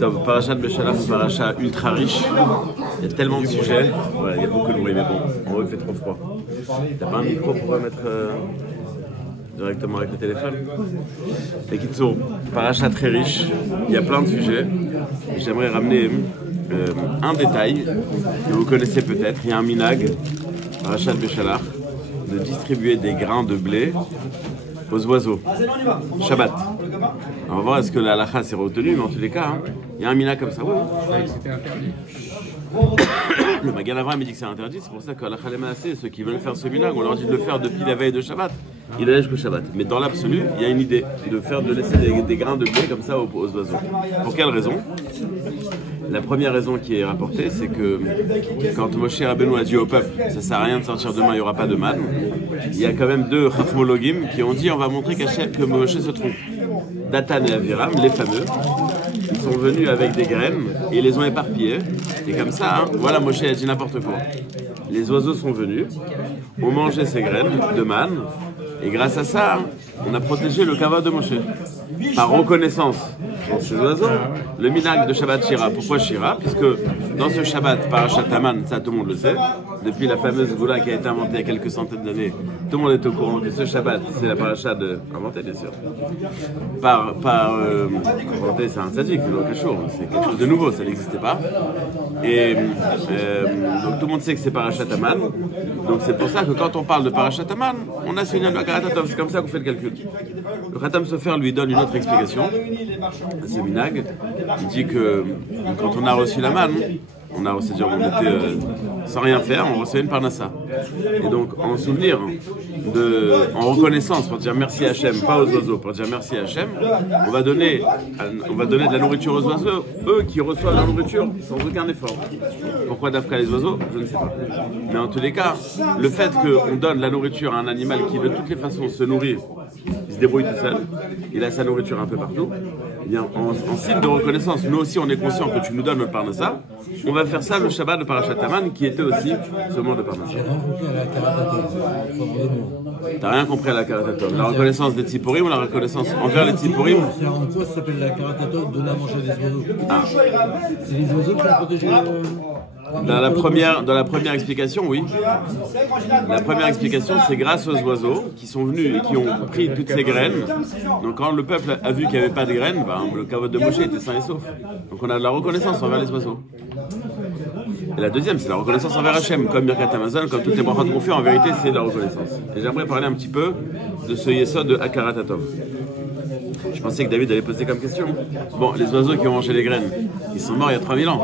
Top, Parashat Beshalach, c'est paracha ultra riche. Il y a tellement de sujets. Ouais, il y a beaucoup de bruit, mais bon, en vrai, il fait trop froid. T'as pas un micro pour mettre directement avec le téléphone? Et Kitso, paracha très riche. Il y a plein de sujets. J'aimerais ramener un détail que vous connaissez peut-être. Il y a un minag, Parashat Beshalach, de distribuer des grains de blé aux oiseaux. Shabbat. On va voir est-ce que la halakha s'est retenue, mais en tous les cas, il y a un minag comme ça. C'était interdit. Le Magan Avraham dit que c'est interdit, c'est pour ça que halakha les maaseh, ceux qui veulent faire ce minag, on leur dit de le faire depuis la veille de Shabbat. Il allait jusqu'au Shabbat. Mais dans l'absolu, il y a une idée de laisser des grains de blé comme ça aux oiseaux. Pour quelle raison? La première raison qui est rapportée, c'est que quand Moshe Rabbeinu a dit au peuple ça sert à rien de sortir demain, il n'y aura pas de manne, il y a quand même deux chafmologim qui ont dit on va montrer que Moshe se trompe. Datan et Aviram, les fameux, ils sont venus avec des graines et les ont éparpillées. Et comme ça, voilà, Moshe a dit n'importe quoi. Les oiseaux sont venus, ont mangé ces graines de manne, et grâce à ça, on a protégé le kavod de Moshe. Par reconnaissance pour ces oiseaux, le minag de Shabbat Shira. Pourquoi Shira? Puisque dans ce Shabbat, Parashat Haman, ça tout le monde le sait, depuis la fameuse Goula qui a été inventée il y a quelques centaines d'années, tout le monde est au courant que ce Shabbat, c'est la Parashat inventée bien sûr. Inventée, c'est un tzaddik, c'est quelque chose de nouveau, ça n'existait pas. Et donc tout le monde sait que c'est Parashat Haman. Donc c'est pour ça que quand on parle de Parashat Haman, on a signé le Karatatov, c'est comme ça qu'on fait le calcul. Le Khatam Sofer lui donne une autre explication. C'est Minag. Il dit que quand on a reçu la manne, c'est-à-dire on était sans rien faire, on recevait une parnassa. Et donc en souvenir, en reconnaissance, pour dire merci à Hachem, pas aux oiseaux, pour dire merci à Hachem, on va donner de la nourriture aux oiseaux, eux qui reçoivent la nourriture sans aucun effort. Pourquoi d'Afka les oiseaux? Je ne sais pas. Mais en tous les cas, le fait qu'on donne la nourriture à un animal qui de toutes les façons se nourrit, il se débrouille tout seul, il a sa nourriture un peu partout, eh bien, en signe de reconnaissance, nous aussi on est conscient que tu nous donnes le parnassa, on va faire ça le Shabbat de Parashat Haman qui était aussi ce moment de parnassa. T'as rien compris à la Karatatov. La reconnaissance des Tziporim ou la reconnaissance envers les Tziporim? C'est en quoi ça s'appelle la Karatatov, donner à manger des oiseaux. Ah. C'est les oiseaux qui ont protégé Dans la première explication, oui. La première explication, c'est grâce aux oiseaux qui sont venus et qui ont pris toutes ces graines. Donc quand le peuple a vu qu'il n'y avait pas de graines, le kavod de Moshe était sain et sauf. Donc on a de la reconnaissance envers les oiseaux. Et la deuxième, c'est la reconnaissance envers Hachem, comme Birkat Hamazon, comme toutes les brachot qu'on fait, en vérité, c'est de la reconnaissance. Et j'aimerais parler un petit peu de ce yesod de Akaratatov. Je pensais que David allait poser comme question. Bon, les oiseaux qui ont mangé les graines, ils sont morts il y a 3000 ans.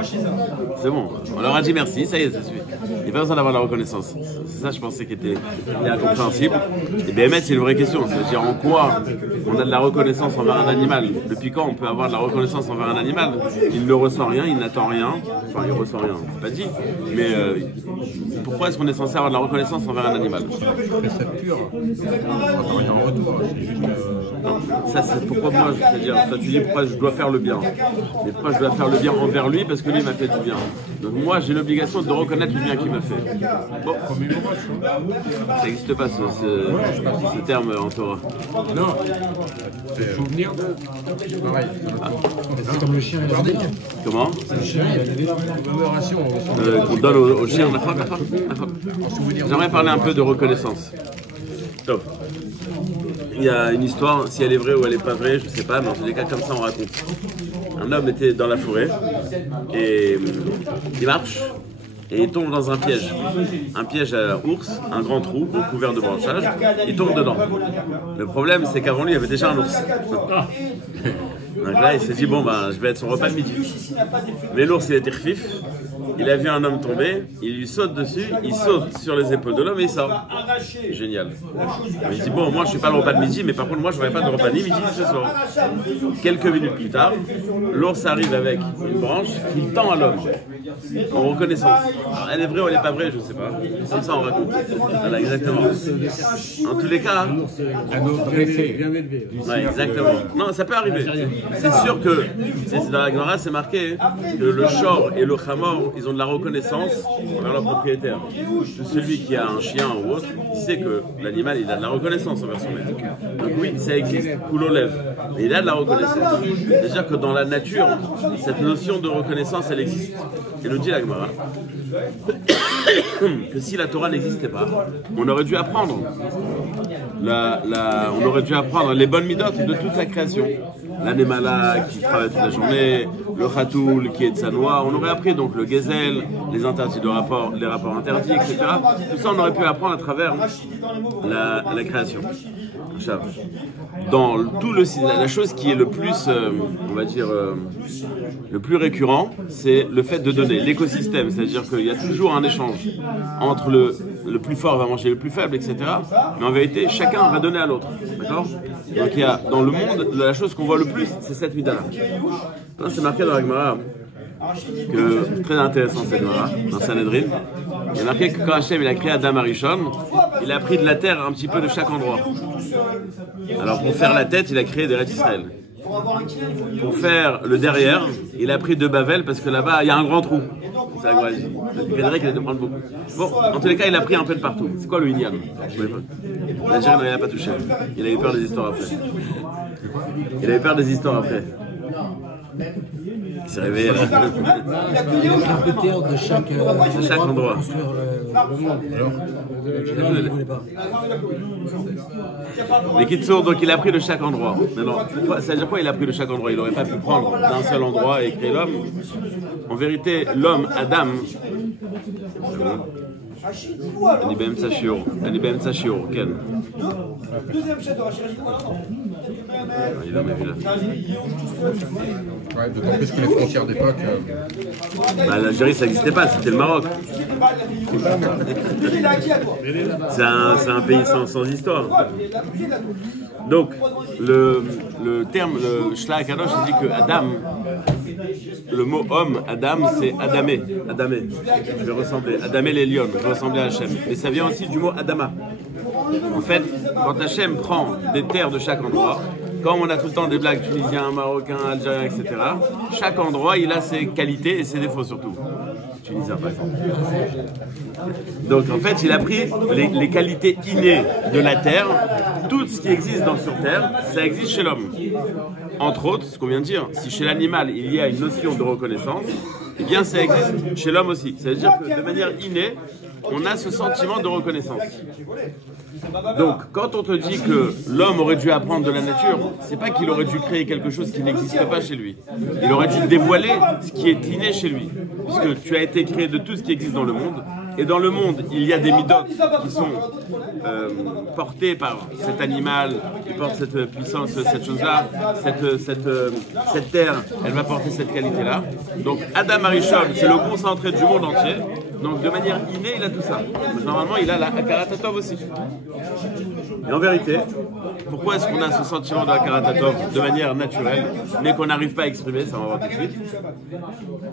C'est bon, on leur a dit merci, ça y est, ça suffit. Il n'y a pas besoin d'avoir la reconnaissance. C'est ça, je pensais, qui était incompréhensible. Et bien, c'est une vraie question. C'est-à-dire, en quoi on a de la reconnaissance envers un animal? Depuis quand on peut avoir de la reconnaissance envers un animal? Il ne ressent rien, il n'attend rien. Enfin, il ressent rien, c'est pas dit. Mais pourquoi est-ce qu'on est censé avoir de la reconnaissance envers un animal? C'est pur. On rien en retour. C'est juste. Ça, c'est pourquoi moi, c'est-à-dire, toi tu dis pourquoi je dois faire le bien. Mais pourquoi je dois faire le bien envers lui? Parce que lui m'a fait du bien. Donc moi, j'ai l'obligation de reconnaître le bien qu'il m'a fait. Bon, ça n'existe pas ce terme en Torah. Non. C'est souvenir de. Pareil. C'est comme le chien et l'ordi. Comment? Le chien, il y a des Commémoration. Qu'on donne au chien. J'aimerais parler un peu de reconnaissance. Top. Il y a une histoire, si elle est vraie ou elle n'est pas vraie, je ne sais pas, mais en tous les cas, comme ça, on raconte. Un homme était dans la forêt et il marche et il tombe dans un piège à ours, un grand trou recouvert de branchages, il tombe dedans. Le problème, c'est qu'avant lui, il y avait déjà un ours. Donc là, il s'est dit, bon, je vais être son repas de midi. Mais l'ours, il était refif. Il a vu un homme tomber, il lui saute dessus, il saute sur les épaules de l'homme et il sort. Génial. Il dit, bon, moi je suis pas le repas de midi, mais par contre moi je n'aurai pas de repas ni midi ni ce soir. Quelques minutes plus tard, l'ours arrive avec une branche qu'il tend à l'homme. en reconnaissance. Alors, elle est vraie ou elle n'est pas vraie, je ne sais pas. Comme ça, on raconte. Voilà, exactement. En tous les cas, Un autre dressé. Bien élevé. ouais, exactement. Non, ça peut arriver. C'est sûr que, dans la Gemara, c'est marqué que le shor et le chamor, ils ont de la reconnaissance envers leur propriétaire. Celui qui a un chien ou autre, il sait que l'animal, il a de la reconnaissance envers son maître. Donc oui, ça existe, coulo lève. Mais il a de la reconnaissance. C'est-à-dire que dans la nature, cette notion de reconnaissance, elle existe. Et nous dit la Gemara que si la Torah n'existait pas, on aurait dû apprendre on aurait dû apprendre les bonnes midotes de toute la création. L'anémala qui travaille toute la journée, le khatoul qui est de sa noix, on aurait appris donc le gezel, les interdits de rapport, les rapports interdits, etc. Tout ça on aurait pu apprendre à travers la création. Dans tout la chose qui est le plus, on va dire, le plus récurrent, c'est le fait de donner l'écosystème, c'est-à-dire qu'il y a toujours un échange entre le plus fort va manger le plus faible, etc. Mais en vérité, chacun va donner à l'autre, d'accord? Donc il y a dans le monde, la chose qu'on voit le plus, c'est cette mida-là. C'est marqué dans la Gemara, que très intéressant cette Gemara, dans Sanhedrin. Il y a marqué que quand Hachem il a créé Adam Arishon, il a pris de la terre un petit peu de chaque endroit. Alors pour faire la tête, il a créé des Eretz Israël. Pour faire le derrière, il a pris de Bavel parce que là-bas il y a un grand trou. C'est agressif. Il faudrait qu'il a dû prendre beaucoup. Bon, en tous les cas, il a pris un peu de partout. C'est quoi le Inyan? L'Algérie n'en a pas touché. Il a eu peur des histoires après. Il a eu peur des histoires après. Il s'est réveillé là. Il y a un peu de terre de chaque endroit. Pour construire le monde. Il voulait pas. Les Kitsour, donc il a pris de chaque endroit. Maintenant, ça veut dire quoi il a pris de chaque endroit? Il n'aurait pas pu prendre d'un seul endroit et créer l'homme. En vérité, l'homme, Adam, Anibem Sashio, Ken. Il a vu là. Ouais, d'autant plus que les frontières d'époque. L'Algérie ça n'existait pas, c'était le Maroc. C'est un pays sans histoire. Donc, le terme, le Shla Akadosh, il dit que Adam, le mot homme, Adam, c'est Adamé. Adamé. Je vais ressembler. Adamé l'Elion, je vais ressembler à Hachem. Mais ça vient aussi du mot Adama. En fait, quand Hachem prend des terres de chaque endroit, comme on a tout le temps des blagues tunisiens, marocains, algériens, etc., chaque endroit, il a ses qualités et ses défauts surtout. Tunisien, par exemple. Donc, en fait, il a pris les qualités innées de la terre. Tout ce qui existe sur terre, ça existe chez l'homme. Entre autres, ce qu'on vient de dire, si chez l'animal, il y a une notion de reconnaissance, eh bien, ça existe chez l'homme aussi. Ça veut dire que de manière innée, on a ce sentiment de reconnaissance. Donc, quand on te dit que l'homme aurait dû apprendre de la nature, c'est pas qu'il aurait dû créer quelque chose qui n'existe pas chez lui. Il aurait dû dévoiler ce qui est inné chez lui. Puisque tu as été créé de tout ce qui existe dans le monde. Et dans le monde, il y a des midotes qui sont portées par cet animal, qui porte cette puissance, cette chose-là, cette terre, elle va porter cette qualité-là. Donc, Adam Arishon, c'est le concentré du monde entier. Donc, de manière innée, il a tout ça. Normalement, il a la Akaratatov aussi. Et en vérité, pourquoi est-ce qu'on a ce sentiment de la Akaratatov de manière naturelle, mais qu'on n'arrive pas à exprimer, ça on va voir tout de suite.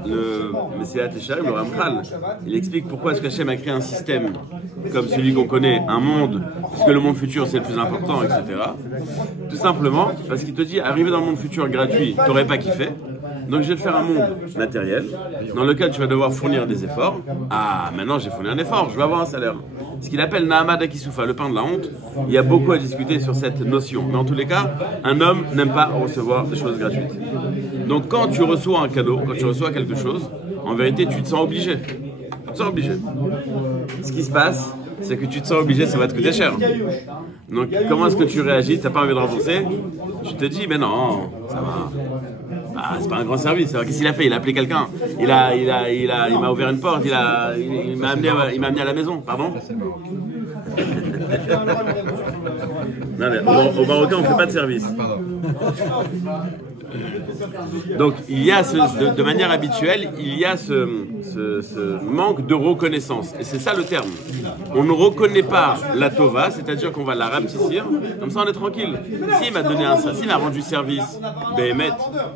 Le Messiah Tesharim, le Ramchal, il explique pourquoi est-ce qu'Hachem a créé un système comme celui qu'on connaît, un monde, puisque le monde futur c'est le plus important, etc. Tout simplement parce qu'il te dit, arriver dans le monde futur gratuit, tu n'aurais pas kiffé. Donc je vais te faire un monde matériel dans lequel tu vas devoir fournir des efforts. Ah, maintenant j'ai fourni un effort, je vais avoir un salaire. Ce qu'il appelle Nahamad Akisufa, le pain de la honte, il y a beaucoup à discuter sur cette notion. Mais en tous les cas, un homme n'aime pas recevoir des choses gratuites. Donc quand tu reçois un cadeau, quand tu reçois quelque chose, en vérité tu te sens obligé. Tu te sens obligé. Ce qui se passe, c'est que tu te sens obligé, ça va te coûter cher. Donc comment est-ce que tu réagis? Tu n'as pas envie de rembourser? Tu te dis, mais non, ça va. Ah, c'est pas un grand service. Qu'est-ce qu'il a fait? Il a appelé quelqu'un. Il m'a ouvert une porte. Il m'a amené à la maison. Pardon? Non mais au Marocain on fait pas de service. Donc il y a de manière habituelle, il y a ce manque de reconnaissance. Et c'est ça le terme. On ne reconnaît pas la tova, c'est-à-dire qu'on va la rapetissir, comme ça on est tranquille. S'il m'a donné s'il m'a rendu service, Béhémet,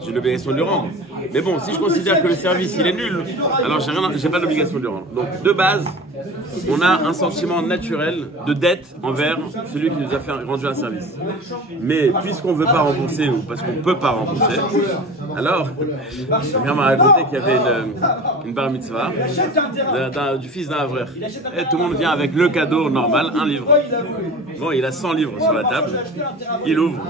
j'ai l'obligation de le rendre. Mais bon, si je considère que le service il est nul, alors j'ai pas l'obligation de le rendre. Donc de base, on a un sentiment naturel de dette envers celui qui nous a rendu un service. Mais puisqu'on ne veut pas rembourser ou parce qu'on ne peut pas rembourser, alors, ma mère m'a raconté qu'il y avait une bar mitzvah du fils d'un avrer. Et tout le monde vient avec le cadeau normal, un livre. Bon, il a 100 livres sur la table, il ouvre.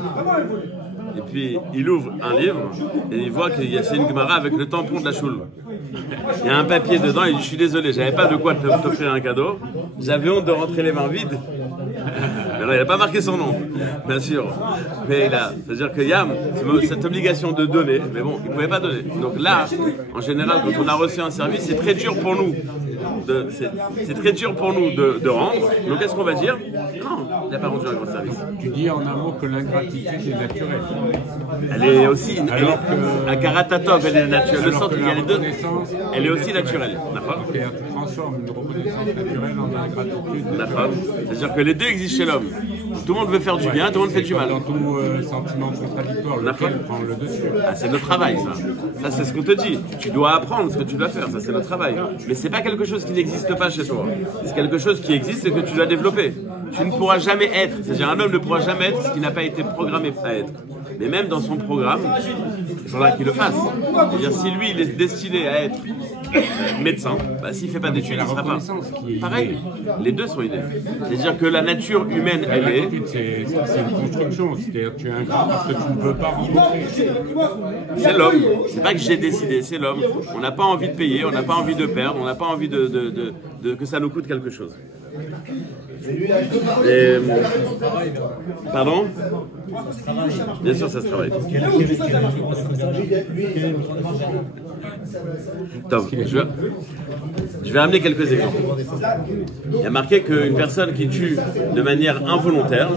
Et puis, il ouvre un livre et il voit qu'il y a une Gemara avec le tampon de la choule. Il y a un papier dedans, il dit « Je suis désolé, j'avais pas de quoi t'offrir un cadeau, j'avais honte de rentrer les mains vides. » Alors, il n'a pas marqué son nom, bien sûr. Mais c'est-à-dire qu'il y a cette obligation de donner, mais bon, il ne pouvait pas donner. Donc là, en général, quand on a reçu un service, c'est très dur pour nous. C'est très dur pour nous de rendre. Donc qu'est-ce qu'on va dire? Non, il n'a pas rendu un grand service. Tu dis en un mot que l'ingratitude est naturelle. Elle est aussi, à Karatatov, elle est naturelle. Le centre, il y a les deux. Elle est aussi naturelle. Tu transformes une reconnaissance naturelle en ingratitude. C'est-à-dire que les deux existent chez l'homme. Tout le monde veut faire du bien, tout le monde fait du mal. Dans tout sentiment contradictoire, lequel prend le dessus. Ah, c'est notre travail, ça. Ça, c'est ce qu'on te dit. Tu dois apprendre ce que tu dois faire. Ça, c'est notre travail. Mais c'est pas quelque chose qui n'existe pas chez toi. C'est quelque chose qui existe et que tu dois développer. Tu ne pourras jamais être. C'est-à-dire, un homme ne pourra jamais être ce qui n'a pas été programmé à être. Mais même dans son programme, il faudra qu'il le fasse. C'est-à-dire, si lui, il est destiné à être médecin, bah, s'il ne fait pas d'études, il ne sera pas. Pareil, les deux sont idées. C'est-à-dire que la nature humaine, elle est... C'est une construction, c'est-à-dire que tu es ingrat parce que tu ne peux pas rembourser. C'est l'homme. C'est pas que j'ai décidé, c'est l'homme. On n'a pas envie de payer, on n'a pas envie de perdre, on n'a pas envie que ça nous coûte quelque chose. Et... Pardon? Bien sûr, ça se travaille. Top. Je vais amener quelques exemples. Il y a marqué qu'une personne qui tue de manière involontaire,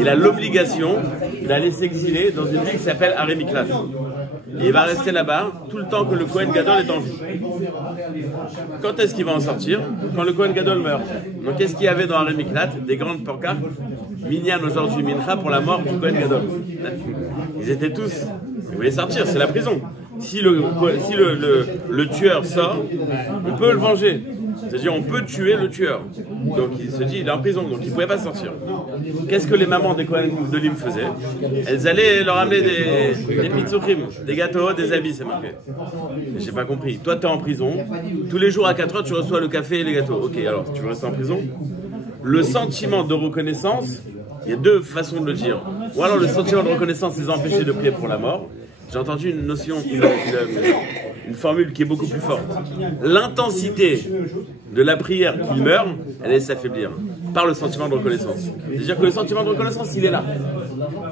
il a l'obligation d'aller s'exiler dans une ville qui s'appelle Arémiklat. Et il va rester là-bas tout le temps que le Kohen Gadol est en vie. Quand est-ce qu'il va en sortir? Quand le Kohen Gadol meurt. Donc qu'est-ce qu'il y avait dans Arémiklat? Des grandes pancartes. Minyan aujourd'hui, Mincha pour la mort du Kohen Gadol. Ils étaient tous... Ils voulaient sortir, c'est la prison. Si le tueur sort, on peut le venger. C'est-à-dire on peut tuer le tueur. Donc il se dit, il est en prison, donc il ne pouvait pas sortir. Qu'est-ce que les mamans des Kohen de Lim faisaient? Elles allaient leur amener des pizzuchim, des gâteaux, des habits, c'est marqué. J'ai pas compris. Toi, tu es en prison. Tous les jours à 4 heures, tu reçois le café et les gâteaux. Ok, alors tu veux rester en prison? Le sentiment de reconnaissance, il y a deux façons de le dire. Ou alors le sentiment de reconnaissance les empêcher de prier pour la mort. J'ai entendu une notion, une formule qui est beaucoup plus forte. L'intensité de la prière qui meurt, elle allait s'affaiblir par le sentiment de reconnaissance. C'est-à-dire que le sentiment de reconnaissance, il est là.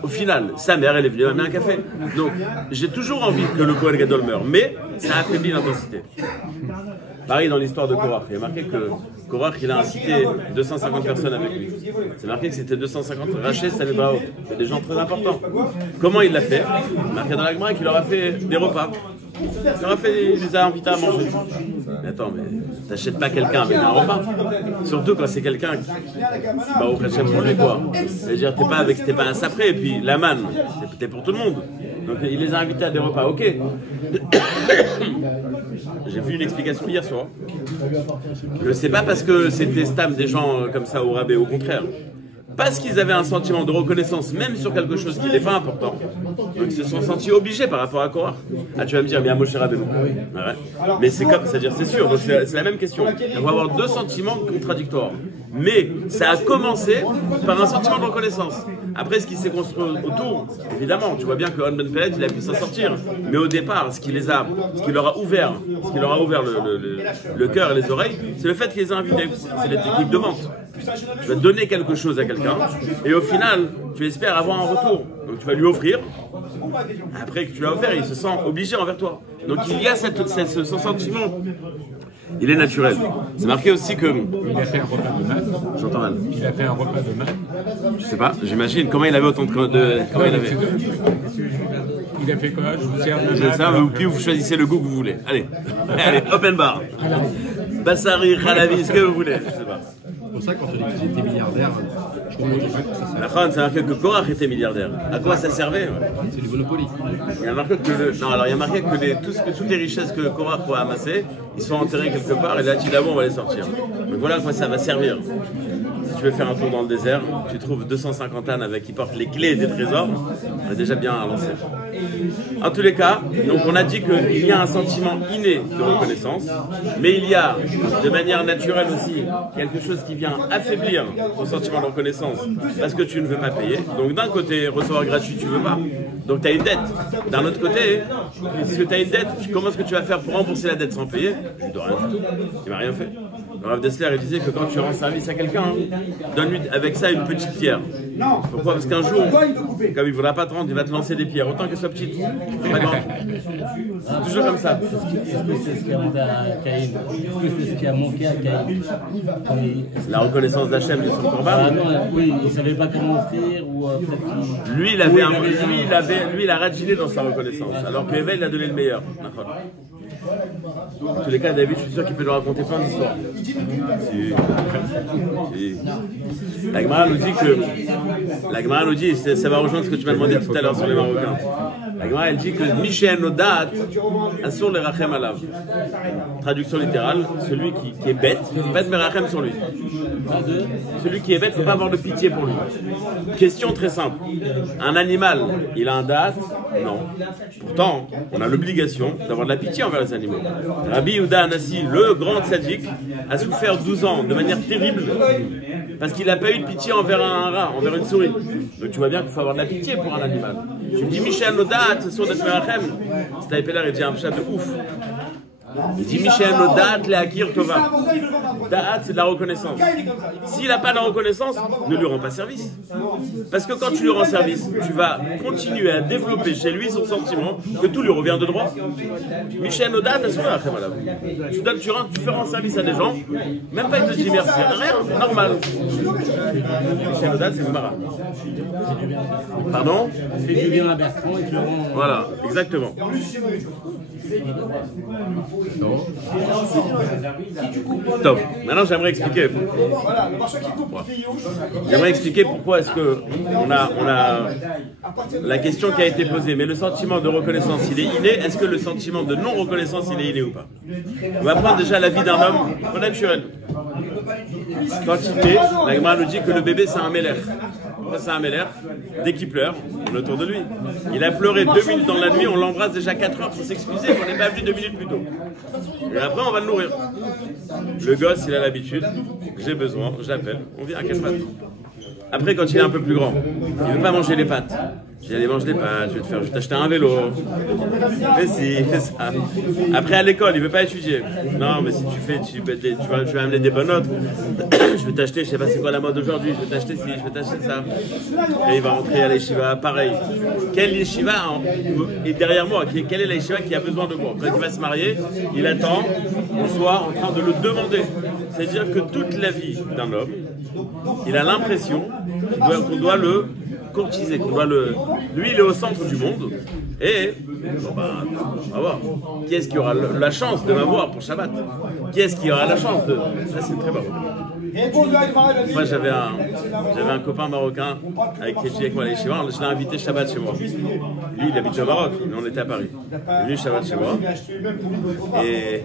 Au final, sa mère, elle est venue amener un café. Donc, j'ai toujours envie que le Kohen Gadol meure, mais ça affaiblit l'intensité. Pareil dans l'histoire de Korach. Il y a marqué que Korach, il a incité 250 personnes avec lui. C'est marqué que c'était 250 Rachel Sanebrao. C'est des gens très importants. Comment il l'a fait? Marqué dans la Gemara qu'il leur a fait des repas. Il les a invités à manger. Mais attends, mais t'achètes pas quelqu'un avec un repas. Surtout quand c'est quelqu'un qui va au Hachem manger quoi. C'est-à-dire t'es pas un sapré, et puis la manne, c'était pour tout le monde. Donc il les a invités à des repas, ok. J'ai vu une explication hier soir. Que c'est pas parce que c'était stam des gens comme ça au rabais, au contraire. Parce qu'ils avaient un sentiment de reconnaissance, même sur quelque chose qui n'est pas important. Donc ils se sont sentis obligés par rapport à Korach. Ah, tu vas me dire, mais à Moshe Rabbeinu. Ouais. Mais c'est comme, c'est-à-dire, c'est sûr, donc c'est la même question. On va avoir deux sentiments contradictoires. Mais ça a commencé par un sentiment de reconnaissance. Après, ce qui s'est construit autour, évidemment, tu vois bien que On Ben Pellet, il a pu s'en sortir. Mais au départ, ce qui leur a ouvert le cœur et les oreilles, c'est le fait qu'ils les a invités. C'est les techniques de vente. Tu vas donner quelque chose à quelqu'un, et au final, tu espères avoir un retour. Donc tu vas lui offrir. Après que tu l'as offert, il se sent obligé envers toi. Donc il y a ce sentiment. Il est naturel. C'est marqué aussi que... Il a fait un repas de maths. J'entends mal. Il a fait un repas de maths. Je sais pas, j'imagine. Comment il avait autant de... Comment il avait... Il a fait quoi? Je vous sers de C'est ça, puis vous choisissez le goût que vous voulez. Allez, allez, open bar. Bassari, Khalavi, ce que vous voulez. Je sais pas. C'est pour ça que quand on dit qu'ils étaient milliardaires, je comprends pas que ça sert. La France, c'est marqué que Korach était milliardaire. À quoi ça servait? C'est du Monopoly. Il y a marqué que toutes les richesses que Korach a amassées, ils sont enterrés quelque part et là, tu dis, on va les sortir. Donc voilà à quoi ça va servir. Si tu veux faire un tour dans le désert, tu trouves 250 ânes qui portent les clés des trésors. On est déjà bien avancé. En tous les cas, donc on a dit qu'il y a un sentiment inné de reconnaissance, mais il y a de manière naturelle aussi quelque chose qui vient affaiblir ton sentiment de reconnaissance parce que tu ne veux pas payer. Donc d'un côté, recevoir gratuit, tu ne veux pas. Donc tu as une dette. D'un autre côté, puisque tu as une dette, comment est-ce que tu vas faire pour rembourser la dette sans payer? Je ne dois rien du tout. Tu n'as rien fait. Le Rav Dessler il disait que quand tu rends service à quelqu'un, donne-lui avec ça une petite pierre. Pourquoi? Parce qu'un jour, comme il ne voudra pas te rendre, il va te lancer des pierres, autant qu'elles soient petites. Pas grand. C'est toujours comme ça. Est-ce que c'est ce qui a manqué à Caïn? Est-ce que c'est ce qui a manqué à Caïn? La reconnaissance d'Hachem de son corban. Oui, il ne savait pas comment offrir ou peut-être qu'il... Lui, il a radjiné dans sa reconnaissance, alors que Evel, il a donné le meilleur. En tous les cas, David, je suis sûr qu'il peut nous raconter plein d'histoires. Si. La Gemara nous dit ça va rejoindre ce que tu m'as demandé tout à l'heure sur les Marocains. La Gemara, elle dit que Mishen Odat assure les Rachem alav. Traduction littérale, celui qui est bête, pas de Merachem sur lui. Celui qui est bête, il ne faut pas avoir de pitié pour lui. Question très simple. Un animal, il a un date? Non. Pourtant, on a l'obligation d'avoir de la pitié envers les animaux. Rabbi Yehuda Anassi, le grand tzaddik, a souffert 12 ans de manière terrible parce qu'il n'a pas eu de pitié envers un rat, envers une souris. Donc tu vois bien qu'il faut avoir de la pitié pour un animal. Tu me dis Michel Nodat, c'est sûr d'être Merachem. C'est il dit un pshat de ouf. Il dit Michel Nodat, le Akir Tova. Da'at, c'est de la reconnaissance. S'il n'a pas de la reconnaissance, ne lui rends pas service. Parce que quand tu lui rends service, tu vas continuer à développer chez lui son sentiment que tout lui revient de droit. Michel Nodat, tu fais rendre service à des gens, même pas il te dit merci, rien, normal. Michel Nodat, c'est Mara. Pardon? C'est du bien à Bertrand et tu le rends... Voilà, exactement. Top. Maintenant, j'aimerais expliquer. J'aimerais expliquer pourquoi est-ce que on a la question qui a été posée. Mais le sentiment de reconnaissance, il est inné. Est-ce que le sentiment de non-reconnaissance, il est inné ou pas? On va prendre déjà la vie d'un homme au naturel. Quand il naît, la Gemara nous dit que le bébé, c'est un méler. Pourquoi c'est un méler? Dès qu'il pleure, on est autour de lui. Il a pleuré 2 minutes dans la nuit, on l'embrasse déjà 4 heures pour s'excuser qu'on n'est pas venu 2 minutes plus tôt. Et après, on va le nourrir. Le gosse, il a l'habitude, j'ai besoin, j'appelle, on vient à 4 pattes. Après, quand il est un peu plus grand, il ne veut pas manger les pâtes. Je dis, allez, mange des pâtes, je vais t'acheter un vélo. Fais ci, fais ça. Après, à l'école, il ne veut pas étudier. Non, mais si tu vas amener des bonnes notes. Je vais t'acheter, je ne sais pas c'est quoi la mode aujourd'hui, je vais t'acheter ci, je vais t'acheter ça. Et il va rentrer à l'Yeshiva, pareil. Quel Yeshiva est derrière moi? Quelle est la Yeshiva qui a besoin de moi? Quand il va se marier, il attend qu'on soit en train de le demander. C'est-à-dire que toute la vie d'un homme, il a l'impression qu'on doit le courtiser, qu'on doit le... Lui, il est au centre du monde. Et, bon ben, on va voir. Qui est-ce qui aura la chance de m'avoir pour Shabbat? Qui est-ce qui aura la chance de... Ça, c'est très beau. Moi, j'avais un copain marocain avec qui j'étais avec moi à l'Yeshiva. Je l'ai invité Shabbat chez moi. Lui, il habite au Maroc, mais on était à Paris. Il est venu Shabbat chez moi. Et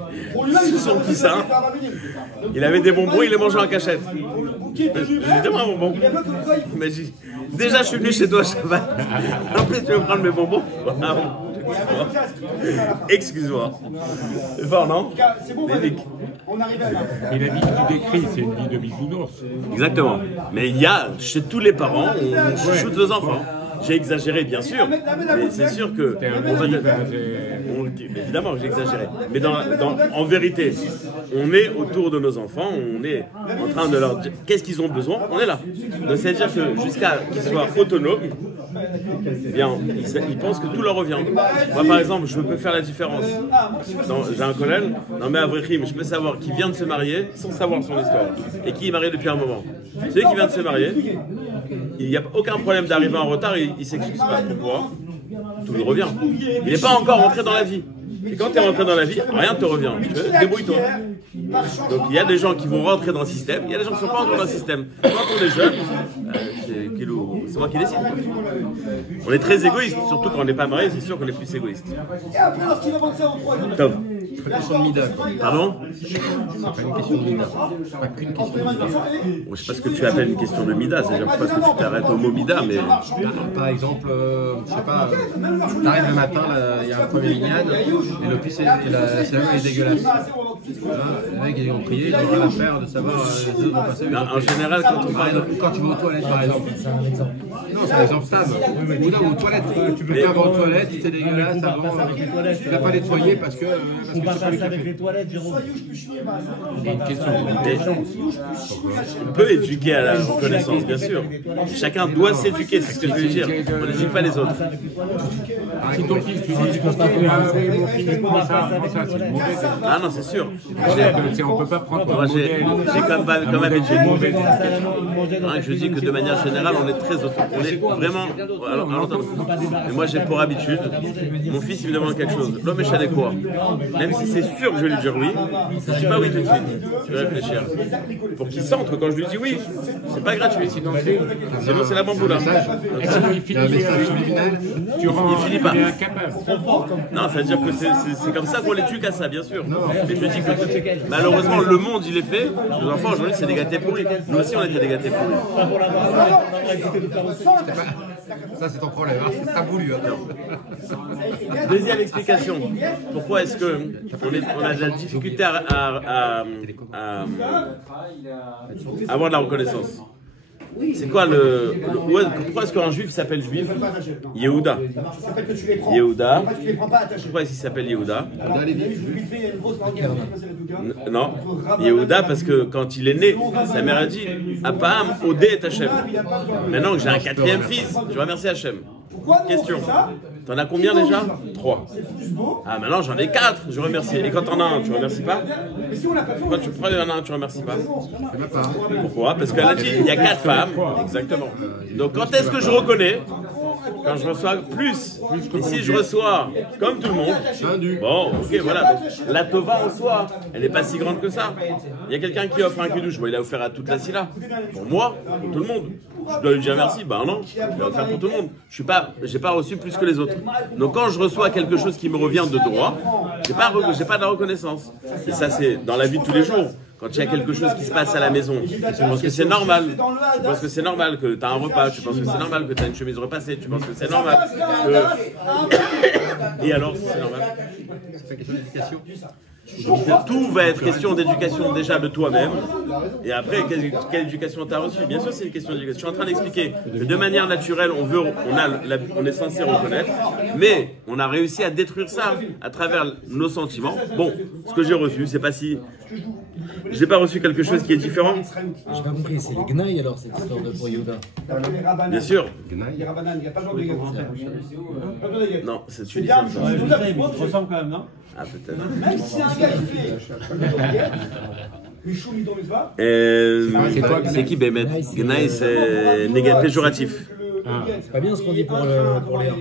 sous son coussin, il avait des bonbons, il les mangeait en cachette. Je lui ai dit, donne-moi un bonbon. Il m'a dit, déjà, je suis venu chez toi Shabbat. En plus, tu veux prendre mes bonbons? Excuse-moi. C'est fort, non? Bénique. Et la vie que tu décris, c'est une vie de bisounours. Exactement. Mais il y a, chez tous les parents, on chouchoute nos enfants. J'ai exagéré, bien sûr, mais c'est sûr que... Évidemment que j'ai exagéré. Mais en vérité, on est autour de nos enfants, on est en train de leur dire qu'est-ce qu'ils ont besoin, on est là. Donc c'est-à-dire que jusqu'à qu'ils soient autonomes, eh bien, ils pensent que tout leur revient. Moi, par exemple, je peux faire la différence. J'ai un collègue, non mais Avrechim, je peux savoir qui vient de se marier sans savoir son histoire. Et qui est marié depuis un moment. Celui qui vient de se marier, il n'y a aucun problème d'arriver en retard, il ne s'excuse pas. Pourquoi? tout lui revient. Il n'est pas encore rentré dans la vie. Et quand tu es rentré dans la vie, rien ne te revient. Débrouille-toi. Donc il y a des gens qui vont rentrer dans le système, il y a des gens qui ne sont pas encore dans le système. Quand on est jeune, c'est moi qui décide. On est très égoïste, surtout quand on n'est pas marié, c'est sûr qu'on est plus égoïste. Top. C'est pas une question de mida. Pardon? C'est pas une question de mida. C'est pas qu'une question de mida. Bon, je sais pas ce que tu appelles une question de mida, c'est-à-dire pas ce que tu t'arrêtes au mot mida, mais... Par exemple, je sais pas, t'arrives le matin, il y a un premier minyan, et le pisse et la cellule est dégueulasse. Les mecs, ils ont prié, ils ont rien à faire de savoir les autres vont passer. En général, quand on parle de... Quand tu vas aux toilettes, par exemple. C'est un exemple. Non, c'est un exemple stable. Ou non, aux toilettes, tu peux pas avoir aux toilettes, c'est dégueulasse avant. Tu vas pas nettoyer parce que... On va passer avec les toilettes, Jérôme. Une question. On peut éduquer à la reconnaissance, bien sûr. Chacun doit s'éduquer, c'est ce que je veux dire. On n'éduque pas les autres. Si ton fils, tu dis, mon fils, comment ça, c'est mauvais. Ah non, c'est sûr. On peut pas prendre Moi, ton j'ai modèle. quand même éduqué. Je dis que de manière générale, on est très autonome. On est vraiment. Mais moi, j'ai pour habitude, mon fils, il me demande quelque chose. L'homme est chalet quoi? Même si c'est sûr que je vais lui dire oui, je ne dis pas oui tout de suite. Je vais réfléchir. Pour qu'il sente que quand je lui dis oui, c'est pas gratuit. Sinon, c'est la bamboula. Il finit pas. Il est incapable. Non, ça veut dire que c'est comme ça qu'on l'éduque à ça, bien sûr. Mais je dis que malheureusement, le monde, il est fait. Les enfants, aujourd'hui, c'est des gâtés pourris. Nous aussi, on était des gâtés pourris. Ça, c'est ton problème. T'as voulu. Deuxième explication. Pourquoi est-ce qu'on a de la difficulté à avoir de la reconnaissance? C'est quoi pourquoi est-ce qu'un juif s'appelle juif? Yehuda. Yehuda. Pourquoi est-ce qu'il s'appelle Yehuda? Non. Yehuda parce que quand il est né, sa mère a dit Apam, Odé et Hachem. Maintenant que j'ai un quatrième fils, je remercie Hachem. Question. T'en as combien déjà? 3. Ah, maintenant j'en ai 4, je remercie. Et quand t'en as un, tu remercies pas? Pourquoi tu prends un, tu remercies pas? Pourquoi? Parce qu'elle a dit il y a 4 femmes. Exactement. Donc quand est-ce que je reconnais? Quand je reçois plus. Et si je reçois comme tout le monde, bon, ok, voilà. Donc, la tova en soi, elle n'est pas si grande que ça. Il y a quelqu'un qui offre un kidouche, bon, il a offert à toute la silla. Pour moi, pour tout le monde. Je dois lui dire merci, ben non, il a offert pour tout le monde. Je n'ai pas reçu plus que les autres. Donc quand je reçois quelque chose qui me revient de droit, j'ai pas de la reconnaissance. Et ça, c'est dans la vie de tous les jours. Quand il y a quelque chose qui se passe à la maison, tu penses que c'est normal. Tu penses que c'est normal que tu as un repas. Tu penses que c'est normal que tu as une chemise repassée. Tu penses que c'est normal que... Et alors, c'est normal. C'est une question d'éducation. Tout va être question d'éducation déjà de toi-même. Et après, quelle éducation tu as reçue? Bien sûr, c'est une question d'éducation. Je suis en train d'expliquer que de manière naturelle, on est censé reconnaître, mais on a réussi à détruire ça à travers nos sentiments. Bon, ce que j'ai reçu, c'est pas si... J'ai pas reçu quelque chose qui est différent. J'ai pas compris, c'est les gnailles alors cette histoire de Yehuda. Bien sûr. Non, c'est tu dis ça. Tu ressembles quand même, non? Ah, peut-être. Même si un gars il fait c'est qui Bémet? Gnaï, c'est négatif, péjoratif. C'est pas bien ce qu'on dit pour Léa.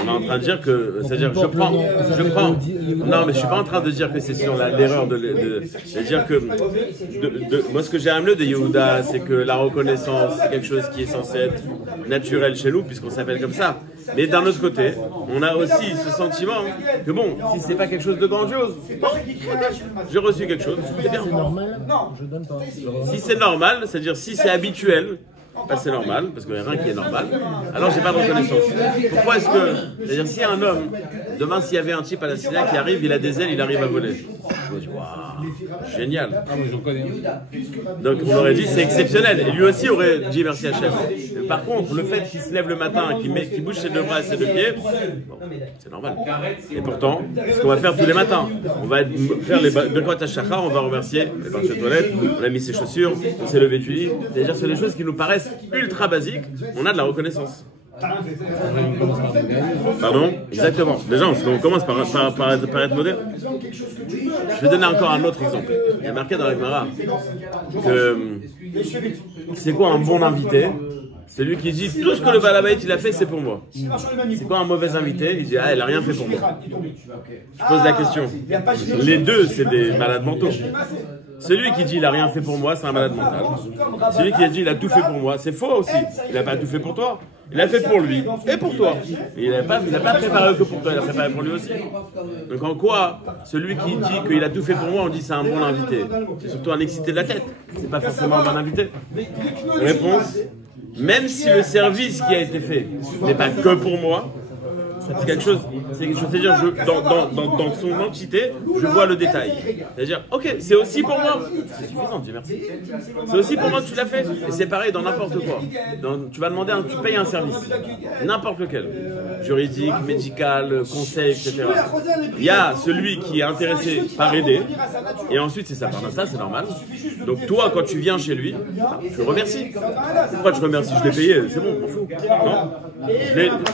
On est en train de dire que, c'est-à-dire que je prends. Non, mais je suis pas en train de dire que c'est sur l'erreur c'est-à-dire que moi ce que j'ai amené de Yehuda, c'est que la reconnaissance, c'est quelque chose qui est censé être naturel chez nous, puisqu'on s'appelle comme ça. Mais d'un autre côté, on a aussi ce sentiment que bon, si c'est pas quelque chose de grandiose, bon, j'ai reçu quelque chose, c'est bien. C'est normal? Je donne pas. Si c'est normal, c'est-à-dire si c'est habituel, bah c'est normal, parce qu'il n'y a rien qui est normal, alors j'ai pas de reconnaissance. Pourquoi est-ce que, c'est-à-dire si un homme, demain s'il y avait un type à la Silla qui arrive, il a des ailes, il arrive à voler. Je me dis, waouh, génial. Donc on aurait dit c'est exceptionnel, et lui aussi aurait dit merci à Hachem. Par contre, le fait qu'il se lève le matin, qu'il bouge ses 2 bras et ses 2 pieds, bon, c'est normal. Et pourtant, ce qu'on va faire tous les matins, on va faire les Birkot HaShachar, on va remercier les marches de toilette, on a mis ses chaussures, on s'est levé du lit. C'est-à-dire c'est des choses qui nous paraissent ultra basiques, on a de la reconnaissance. Pardon? Exactement. Déjà, on commence par être moderne. Je vais donner encore un autre exemple. Il y a marqué dans la Gemara que c'est quoi un bon invité? Celui qui dit tout ce que le Balabait il a fait, c'est pour moi. C'est quoi un mauvais invité? Il dit ah, elle a rien fait pour moi. Je pose la question. Les deux, c'est des malades mentaux. Celui qui dit il a rien fait pour moi, c'est un malade mental. Celui qui a dit il a tout fait pour moi, c'est faux aussi. Il n'a pas tout fait pour toi. Il a fait pour lui et pour toi. Et il n'a pas préparé que pour toi, il a préparé pour lui aussi. Donc en quoi, celui qui dit qu'il a tout fait pour moi, on dit c'est un bon invité? C'est surtout un excité de la tête. C'est pas forcément un bon invité. Réponse, même si le service qui a été fait n'est pas que pour moi, c'est quelque chose, c'est-à-dire dans son entité, je vois le détail. C'est-à-dire, ok, c'est aussi pour moi. C'est suffisant, dis merci. C'est aussi pour moi que tu l'as fait. Et c'est pareil dans n'importe quoi. Tu vas demander, tu payes un service, n'importe lequel, juridique, médical, conseil, etc. Il y a celui qui est intéressé par aider, et ensuite c'est ça. Ça, c'est normal. Donc toi, quand tu viens chez lui, je le remercie. Pourquoi je remercie? Je l'ai payé, c'est bon, on m'en fout. Non,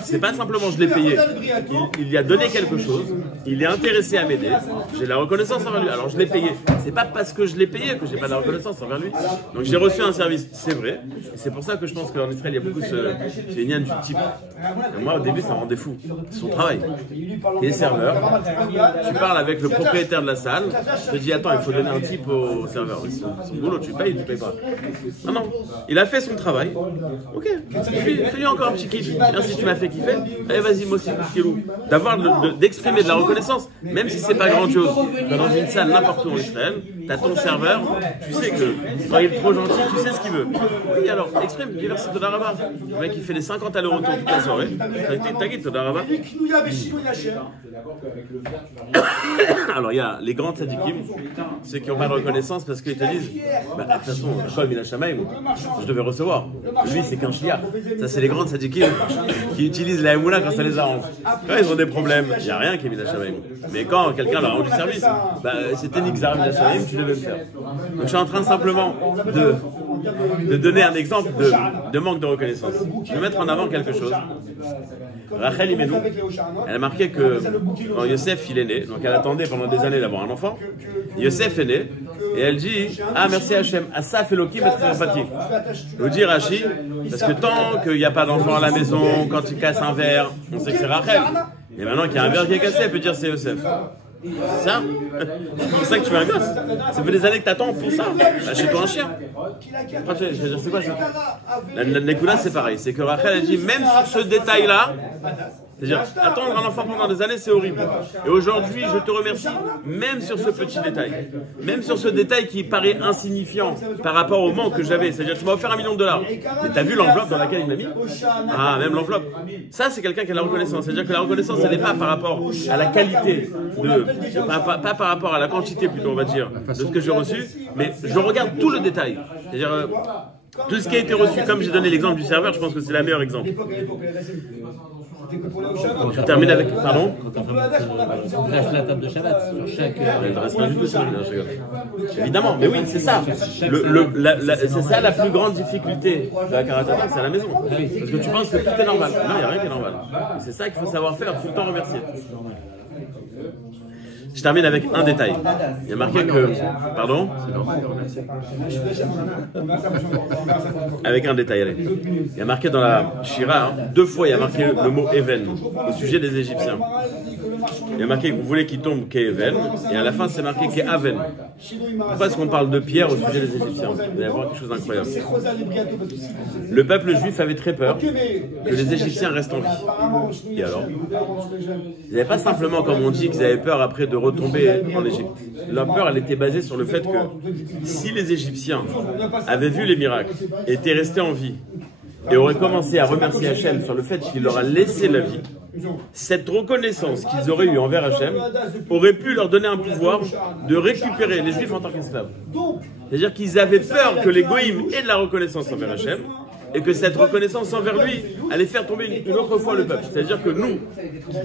c'est pas simplement je l'ai payé. Il lui a donné quelque chose, il est intéressé à m'aider, j'ai la reconnaissance envers lui. Alors je l'ai payé. C'est pas parce que je l'ai payé que j'ai pas de la reconnaissance envers lui. Donc j'ai reçu un service, c'est vrai. Et c'est pour ça que je pense qu'en Israël il y a beaucoup ce Inyan du type. Et moi au début ça me rendait fou. Son travail. Il est serveur. Tu parles avec le propriétaire de la salle. Tu te dis attends, il faut donner un type au serveur. Son boulot, tu payes pas. Non, non. Il a fait son travail. Ok. Fais-lui encore un petit kiff. Merci, tu m'as fait kiffer. Allez, vas-y, moi aussi. D'avoir d'exprimer de la reconnaissance, même si c'est pas grandiose. Dans une salle n'importe où en Israël, t'as ton serveur, tu sais que quand il est trop gentil, tu sais ce qu'il veut. Et alors, exprime, dis merci de l'arabe. Le mec il fait les 50 allers-retours toute la soirée. T'inquiète, de l'arabe. Alors il y a les grands tzadikim, ceux qui n'ont pas de reconnaissance parce qu'ils te disent bah, de toute façon, je devais recevoir. Lui c'est qu'un chiard. Ça c'est les grands tzadikim qui utilisent la Emouna quand ça les arrange. Quand ils ont des problèmes, il n'y a rien qui est Mina Shamaim. Mais quand quelqu'un leur a rendu service, bah, c'était Nixar Mina Shamaim, tu devais le faire. Donc je suis en train simplement de donner un exemple de manque de reconnaissance. Je vais mettre en avant quelque chose. Rachel Imenu, elle a marqué que quand Yosef il est né, donc elle attendait pendant des années d'avoir un enfant. Yosef est né et elle dit ah merci Hachem, Asaf Elohim et Tripati. Nous dit Rachi, parce que tant qu'il n'y a pas d'enfant à la maison, quand il casse un verre, on sait que c'est Rachel. Et maintenant qu'il y a un verre qui est cassé, elle peut dire c'est Yosef. C'est ça? C'est pour ça que tu es un gosse. Ça fait des années que t'attends pour ça. Achète-toi un chien. C'est quoi ça? La Nekula c'est pareil. C'est que Rachel a dit même sur ce détail-là, c'est-à-dire attendre un enfant pendant des années c'est horrible. Et aujourd'hui je te remercie même sur ce petit détail. Même sur ce détail qui paraît insignifiant par rapport au manque que j'avais. C'est-à-dire tu m'as offert $1 million. Mais t'as vu l'enveloppe dans laquelle il m'a mis? Ah même l'enveloppe. Ça c'est quelqu'un qui a la reconnaissance. C'est-à-dire que la reconnaissance elle n'est pas par rapport à la qualité pas par rapport à la quantité plutôt on va dire de ce que j'ai reçu, mais je regarde tout le détail. C'est-à-dire tout ce qui a été reçu, comme j'ai donné l'exemple du serveur, je pense que c'est le meilleur exemple. Je termine avec. Pardon? On reste la table de Shabbat sur chaque. Elle ne reste pas du tout sur évidemment, mais oui, c'est ça. C'est ça la plus grande difficulté de la karatéka, c'est à la maison. Parce que tu penses que tout est normal. Non, il n'y a rien qui est normal. C'est ça qu'il faut savoir faire, tout le temps remercier. Je termine avec un détail. Il y a marqué que. Pardon? Avec un détail, allez. Il y a marqué dans la Shira, 2 fois il y a marqué le mot Even au sujet des Égyptiens. Il y a marqué que vous voulez qu'il tombe qu'Even, et à la fin c'est marqué qu'Aven. Pourquoi est-ce qu'on parle de pierre au sujet des Égyptiens? Vous allez voir quelque chose d'incroyable. Le peuple juif avait très peur que les Égyptiens restent en vie. Et alors? Ils n'avaient pas simplement, comme on dit, qu'ils avaient peur après de retomber en Égypte. Leur peur, elle était basée sur le fait que si les Égyptiens avaient vu les miracles, étaient restés en vie, et auraient commencé à remercier Hachem sur le fait qu'il leur a laissé la vie, cette reconnaissance qu'ils auraient eue envers Hachem aurait pu leur donner un pouvoir de récupérer les Juifs en tant qu'esclaves. C'est-à-dire qu'ils avaient peur que les Goïms aient de la reconnaissance envers Hachem et que cette reconnaissance envers lui allait faire tomber une autre fois le peuple. C'est-à-dire que nous,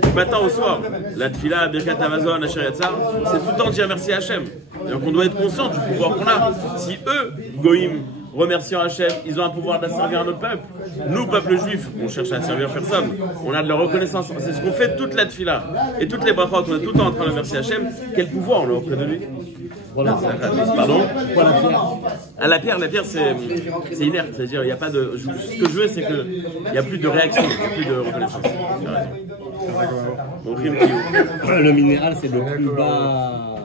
du matin au soir, la Tfila, Birkat Hamazon, Asher Yatzar, c'est tout le temps dire merci à Hachem. Donc on doit être conscient du pouvoir qu'on a. Si eux, Goïms, remerciant Hachem, ils ont un pouvoir d'asservir notre peuple. Nous, peuple juif, on cherche à servir personne. On a de la reconnaissance. C'est ce qu'on fait toute la tfila. Et toutes les brachot, on est tout le temps en train de remercier Hachem. Quel pouvoir on a auprès de lui? Pardon? Ah, la pierre c'est inerte, c'est-à-dire il n'y a pas de. Ce que je veux, c'est qu'il n'y a plus de réaction, il n'y a plus de reconnaissance. Tu as raison. Mon crime qui. Le minéral, c'est le plus bas.